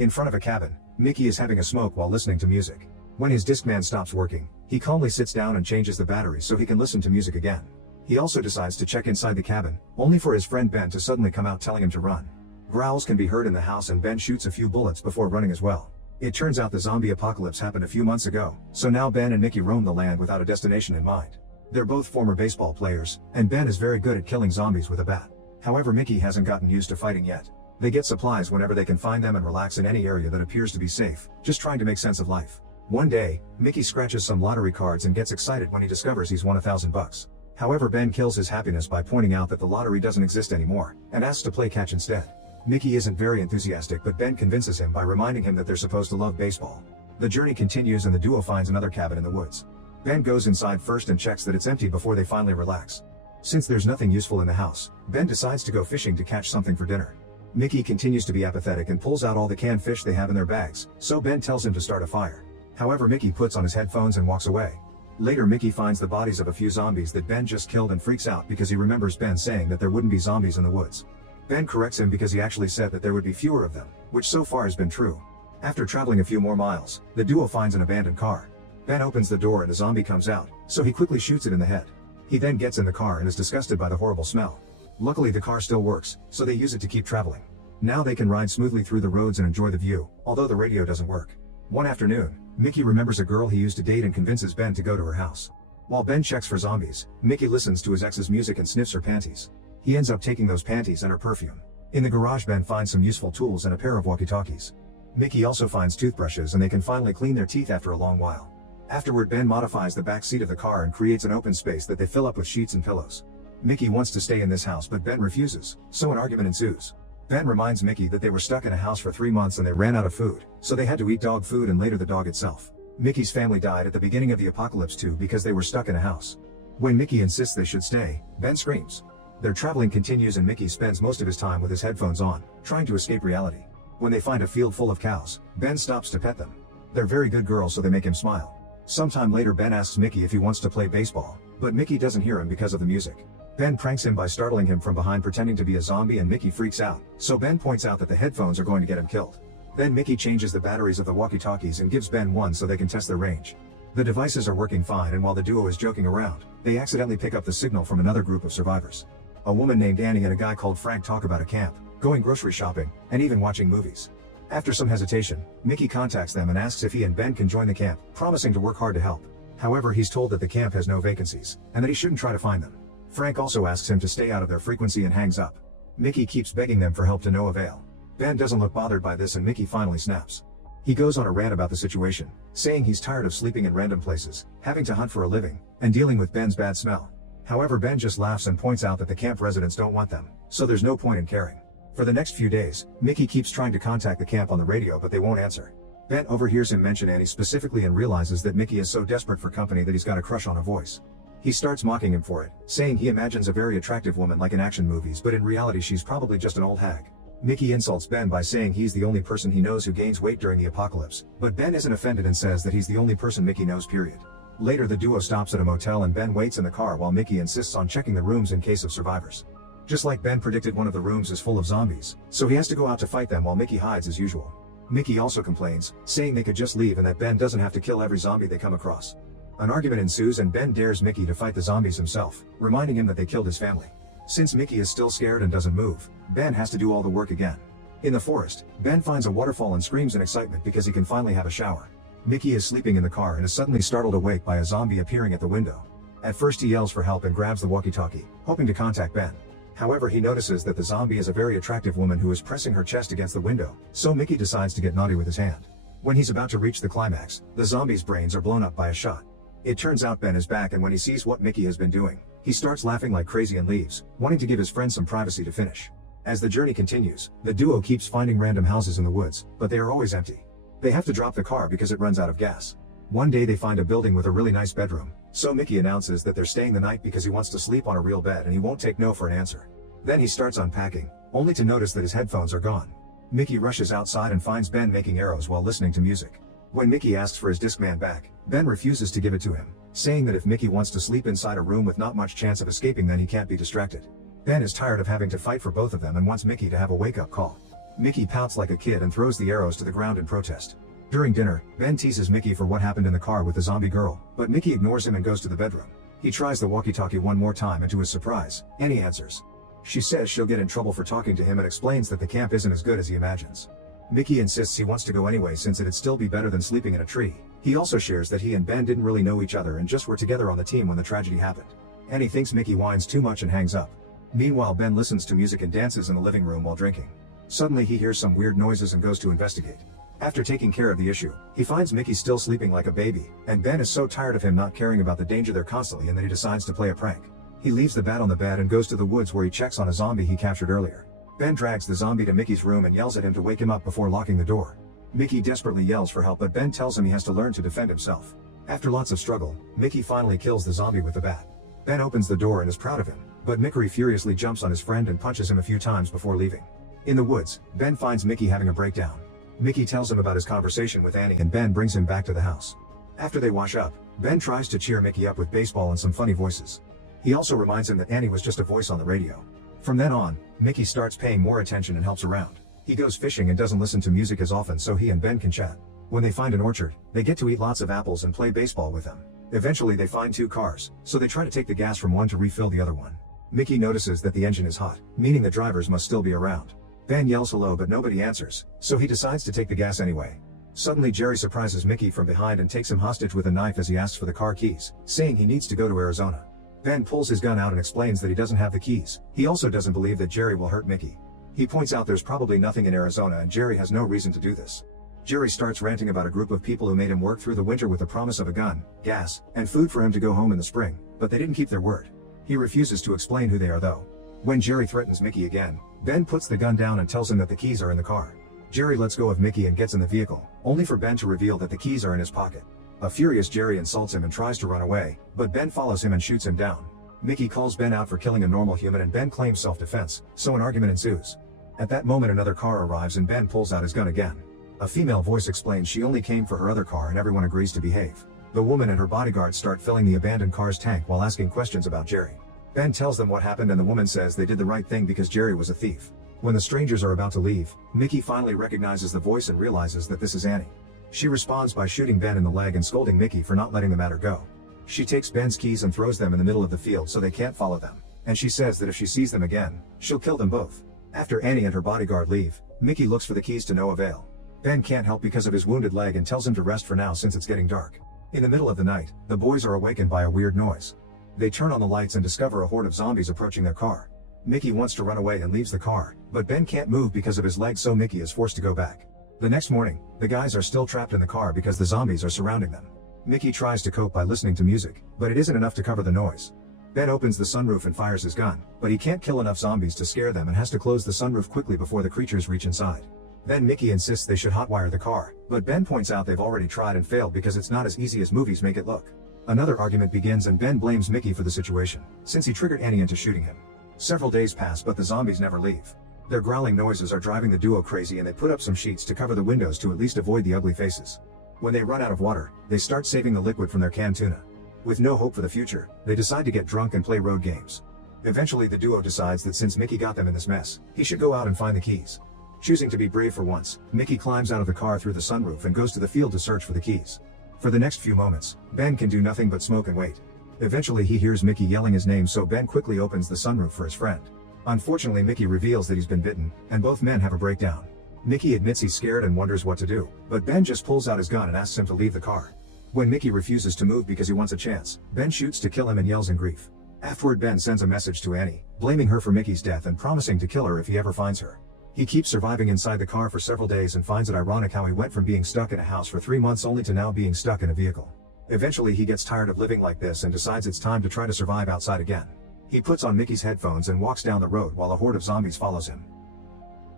In front of a cabin, Mickey is having a smoke while listening to music. When his Discman stops working, he calmly sits down and changes the batteries so he can listen to music again. He also decides to check inside the cabin, only for his friend Ben to suddenly come out telling him to run. Growls can be heard in the house and Ben shoots a few bullets before running as well. It turns out the zombie apocalypse happened a few months ago, so now Ben and Mickey roam the land without a destination in mind. They're both former baseball players, and Ben is very good at killing zombies with a bat. However, Mickey hasn't gotten used to fighting yet. They get supplies whenever they can find them and relax in any area that appears to be safe, just trying to make sense of life. One day, Mickey scratches some lottery cards and gets excited when he discovers he's won $1,000. However, Ben kills his happiness by pointing out that the lottery doesn't exist anymore, and asks to play catch instead. Mickey isn't very enthusiastic, but Ben convinces him by reminding him that they're supposed to love baseball. The journey continues and the duo finds another cabin in the woods. Ben goes inside first and checks that it's empty before they finally relax. Since there's nothing useful in the house, Ben decides to go fishing to catch something for dinner. Mickey continues to be apathetic and pulls out all the canned fish they have in their bags, so Ben tells him to start a fire. However, Mickey puts on his headphones and walks away. Later, Mickey finds the bodies of a few zombies that Ben just killed and freaks out because he remembers Ben saying that there wouldn't be zombies in the woods. Ben corrects him because he actually said that there would be fewer of them, which so far has been true. After traveling a few more miles, the duo finds an abandoned car. Ben opens the door and a zombie comes out, so he quickly shoots it in the head. He then gets in the car and is disgusted by the horrible smell. Luckily, the car still works, so they use it to keep traveling. Now they can ride smoothly through the roads and enjoy the view, although the radio doesn't work. One afternoon, Mickey remembers a girl he used to date and convinces Ben to go to her house. While Ben checks for zombies, Mickey listens to his ex's music and sniffs her panties. He ends up taking those panties and her perfume. In the garage, Ben finds some useful tools and a pair of walkie-talkies. Mickey also finds toothbrushes and they can finally clean their teeth after a long while. Afterward, Ben modifies the back seat of the car and creates an open space that they fill up with sheets and pillows. Mickey wants to stay in this house, but Ben refuses, so an argument ensues. Ben reminds Mickey that they were stuck in a house for 3 months and they ran out of food, so they had to eat dog food and later the dog itself. Mickey's family died at the beginning of the apocalypse too because they were stuck in a house. When Mickey insists they should stay, Ben screams. Their traveling continues and Mickey spends most of his time with his headphones on, trying to escape reality. When they find a field full of cows, Ben stops to pet them. They're very good girls, so they make him smile. Sometime later, Ben asks Mickey if he wants to play baseball, but Mickey doesn't hear him because of the music. Ben pranks him by startling him from behind pretending to be a zombie and Mickey freaks out, so Ben points out that the headphones are going to get him killed. Then Mickey changes the batteries of the walkie-talkies and gives Ben one so they can test their range. The devices are working fine, and while the duo is joking around, they accidentally pick up the signal from another group of survivors. A woman named Annie and a guy called Frank talk about a camp, going grocery shopping, and even watching movies. After some hesitation, Mickey contacts them and asks if he and Ben can join the camp, promising to work hard to help. However, he's told that the camp has no vacancies, and that he shouldn't try to find them. Frank also asks him to stay out of their frequency and hangs up. Mickey keeps begging them for help to no avail. Ben doesn't look bothered by this and Mickey finally snaps. He goes on a rant about the situation, saying he's tired of sleeping in random places, having to hunt for a living, and dealing with Ben's bad smell. However, Ben just laughs and points out that the camp residents don't want them, so there's no point in caring. For the next few days, Mickey keeps trying to contact the camp on the radio, but they won't answer. Ben overhears him mention Annie specifically and realizes that Mickey is so desperate for company that he's got a crush on her voice. He starts mocking him for it, saying he imagines a very attractive woman like in action movies, but in reality she's probably just an old hag. Mickey insults Ben by saying he's the only person he knows who gains weight during the apocalypse, but Ben isn't offended and says that he's the only person Mickey knows, period. Later, the duo stops at a motel and Ben waits in the car while Mickey insists on checking the rooms in case of survivors. Just like Ben predicted, one of the rooms is full of zombies, so he has to go out to fight them while Mickey hides as usual. Mickey also complains, saying they could just leave and that Ben doesn't have to kill every zombie they come across. An argument ensues and Ben dares Mickey to fight the zombies himself, reminding him that they killed his family. Since Mickey is still scared and doesn't move, Ben has to do all the work again. In the forest, Ben finds a waterfall and screams in excitement because he can finally have a shower. Mickey is sleeping in the car and is suddenly startled awake by a zombie appearing at the window. At first he yells for help and grabs the walkie-talkie, hoping to contact Ben. However, he notices that the zombie is a very attractive woman who is pressing her chest against the window, so Mickey decides to get naughty with his hand. When he's about to reach the climax, the zombie's brains are blown up by a shot. It turns out Ben is back, and when he sees what Mickey has been doing, he starts laughing like crazy and leaves, wanting to give his friend some privacy to finish. As the journey continues, the duo keeps finding random houses in the woods, but they are always empty. They have to drop the car because it runs out of gas. One day they find a building with a really nice bedroom, so Mickey announces that they're staying the night because he wants to sleep on a real bed and he won't take no for an answer. Then he starts unpacking, only to notice that his headphones are gone. Mickey rushes outside and finds Ben making arrows while listening to music. When Mickey asks for his Discman back, Ben refuses to give it to him, saying that if Mickey wants to sleep inside a room with not much chance of escaping, then he can't be distracted. Ben is tired of having to fight for both of them and wants Mickey to have a wake-up call. Mickey pouts like a kid and throws the arrows to the ground in protest. During dinner, Ben teases Mickey for what happened in the car with the zombie girl, but Mickey ignores him and goes to the bedroom. He tries the walkie-talkie one more time and to his surprise, Annie answers. She says she'll get in trouble for talking to him and explains that the camp isn't as good as he imagines. Mickey insists he wants to go anyway since it'd still be better than sleeping in a tree. He also shares that he and Ben didn't really know each other and just were together on the team when the tragedy happened. Annie thinks Mickey whines too much and hangs up. Meanwhile, Ben listens to music and dances in the living room while drinking. Suddenly he hears some weird noises and goes to investigate. After taking care of the issue, he finds Mickey still sleeping like a baby, and Ben is so tired of him not caring about the danger they're constantly in that he decides to play a prank. He leaves the bat on the bed and goes to the woods where he checks on a zombie he captured earlier. Ben drags the zombie to Mickey's room and yells at him to wake him up before locking the door. Mickey desperately yells for help, but Ben tells him he has to learn to defend himself. After lots of struggle, Mickey finally kills the zombie with the bat. Ben opens the door and is proud of him, but Mickey furiously jumps on his friend and punches him a few times before leaving. In the woods, Ben finds Mickey having a breakdown. Mickey tells him about his conversation with Annie and Ben brings him back to the house. After they wash up, Ben tries to cheer Mickey up with baseball and some funny voices. He also reminds him that Annie was just a voice on the radio. From then on, Mickey starts paying more attention and helps around. He goes fishing and doesn't listen to music as often so he and Ben can chat. When they find an orchard, they get to eat lots of apples and play baseball with them. Eventually they find two cars, so they try to take the gas from one to refill the other one. Mickey notices that the engine is hot, meaning the drivers must still be around. Ben yells hello but nobody answers, so he decides to take the gas anyway. Suddenly Jerry surprises Mickey from behind and takes him hostage with a knife as he asks for the car keys, saying he needs to go to Arizona. Ben pulls his gun out and explains that he doesn't have the keys. He also doesn't believe that Jerry will hurt Mickey. He points out there's probably nothing in Arizona and Jerry has no reason to do this. Jerry starts ranting about a group of people who made him work through the winter with the promise of a gun, gas, and food for him to go home in the spring, but they didn't keep their word. He refuses to explain who they are though. When Jerry threatens Mickey again, Ben puts the gun down and tells him that the keys are in the car. Jerry lets go of Mickey and gets in the vehicle, only for Ben to reveal that the keys are in his pocket. A furious Jerry insults him and tries to run away, but Ben follows him and shoots him down. Mickey calls Ben out for killing a normal human and Ben claims self-defense, so an argument ensues. At that moment another car arrives and Ben pulls out his gun again. A female voice explains she only came for her other car and everyone agrees to behave. The woman and her bodyguards start filling the abandoned car's tank while asking questions about Jerry. Ben tells them what happened and the woman says they did the right thing because Jerry was a thief. When the strangers are about to leave, Mickey finally recognizes the voice and realizes that this is Annie. She responds by shooting Ben in the leg and scolding Mickey for not letting the matter go. She takes Ben's keys and throws them in the middle of the field so they can't follow them, and she says that if she sees them again, she'll kill them both. After Annie and her bodyguard leave, Mickey looks for the keys to no avail. Ben can't help because of his wounded leg and tells him to rest for now since it's getting dark. In the middle of the night, the boys are awakened by a weird noise. They turn on the lights and discover a horde of zombies approaching their car. Mickey wants to run away and leaves the car, but Ben can't move because of his leg so Mickey is forced to go back. The next morning, the guys are still trapped in the car because the zombies are surrounding them. Mickey tries to cope by listening to music, but it isn't enough to cover the noise. Ben opens the sunroof and fires his gun, but he can't kill enough zombies to scare them and has to close the sunroof quickly before the creatures reach inside. Then Mickey insists they should hotwire the car, but Ben points out they've already tried and failed because it's not as easy as movies make it look. Another argument begins and Ben blames Mickey for the situation, since he triggered Annie into shooting him. Several days pass but the zombies never leave. Their growling noises are driving the duo crazy and they put up some sheets to cover the windows to at least avoid the ugly faces. When they run out of water, they start saving the liquid from their canned tuna. With no hope for the future, they decide to get drunk and play road games. Eventually the duo decides that since Mickey got them in this mess, he should go out and find the keys. Choosing to be brave for once, Mickey climbs out of the car through the sunroof and goes to the field to search for the keys. For the next few moments, Ben can do nothing but smoke and wait. Eventually he hears Mickey yelling his name so Ben quickly opens the sunroof for his friend. Unfortunately Mickey reveals that he's been bitten, and both men have a breakdown. Mickey admits he's scared and wonders what to do, but Ben just pulls out his gun and asks him to leave the car. When Mickey refuses to move because he wants a chance, Ben shoots to kill him and yells in grief. Afterward Ben sends a message to Annie, blaming her for Mickey's death and promising to kill her if he ever finds her. He keeps surviving inside the car for several days and finds it ironic how he went from being stuck in a house for 3 months only to now being stuck in a vehicle. Eventually he gets tired of living like this and decides it's time to try to survive outside again. He puts on Mickey's headphones and walks down the road while a horde of zombies follows him.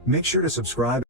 Make sure to subscribe.